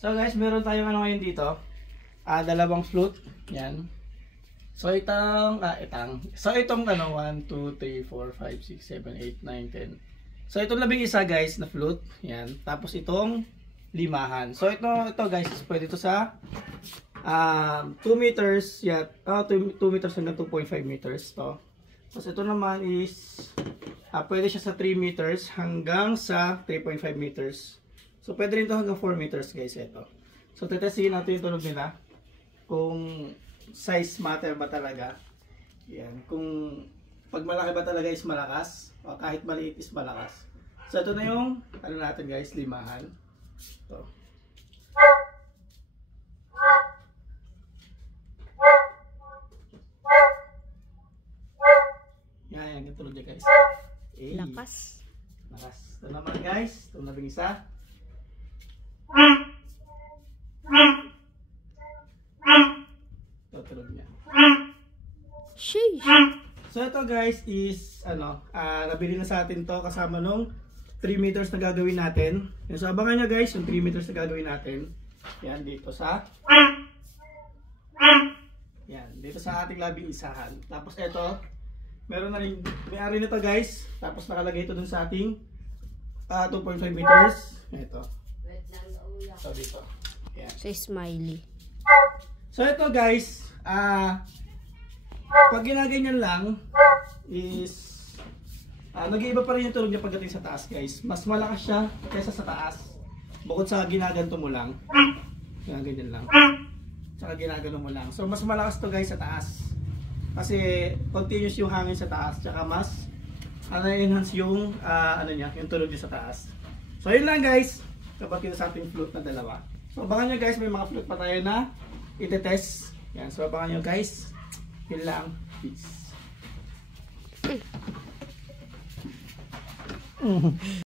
So guys, meron tayong ano ngayon dito. Dalawang flute. Yan. So itong ano 1, 2, 3, 4, 5, 6, 7, 8, 9, 10. So itong labing isa guys na flute. Yan. Tapos itong limahan. So ito guys, pwede ito sa 2 meters. Yeah, 2 meters hanggang 2.5 meters to. Tapos ito naman is pwede siya sa 3 meters hanggang sa 3.5 meters. So pwede rin ito hanggang 4 meters guys ito. So tetestingin natin yung tunog nila. Kung size matter ba talaga. Yan. Kung pag malaki ba talaga is malakas. O kahit maliit is malakas. So ito na yung ano natin guys, limahan. Ito. Yan yung tunog niya guys. Lakas. Lakas. Ito naman guys. Ito na rin isa. Ito tunog niya. Sheesh. So ito guys is nabili na sa atin to kasama nung 3 meters na gagawin natin. So abangan nyo guys yung 3 meters na gagawin natin. Yan dito sa dito sa ating labing isahan. Tapos ito, meron na rin may-ari nito guys. Tapos nakalagay ito dun sa ating 2.5 meters. Ito. So dito. Yan. Say smiley. So ito guys, pag ginaganyan lang is nag-iiba pa rin yung tunog niya pagdating sa taas guys. Mas malakas siya kaysa sa taas. Bukod sa ginaganto mo lang. Ginaganyan lang. Saka ginagano mo lang. So mas malakas to guys sa taas. Kasi continuous yung hangin sa taas. Tsaka mas enhance yung yung tunog niya sa taas. So yun lang guys. Kapag kita sa ating flute na dalawa. So abangan nyo guys, may mga flute pa tayo na itetest. Yan. So abangan nyo guys. Yun lang. Peace.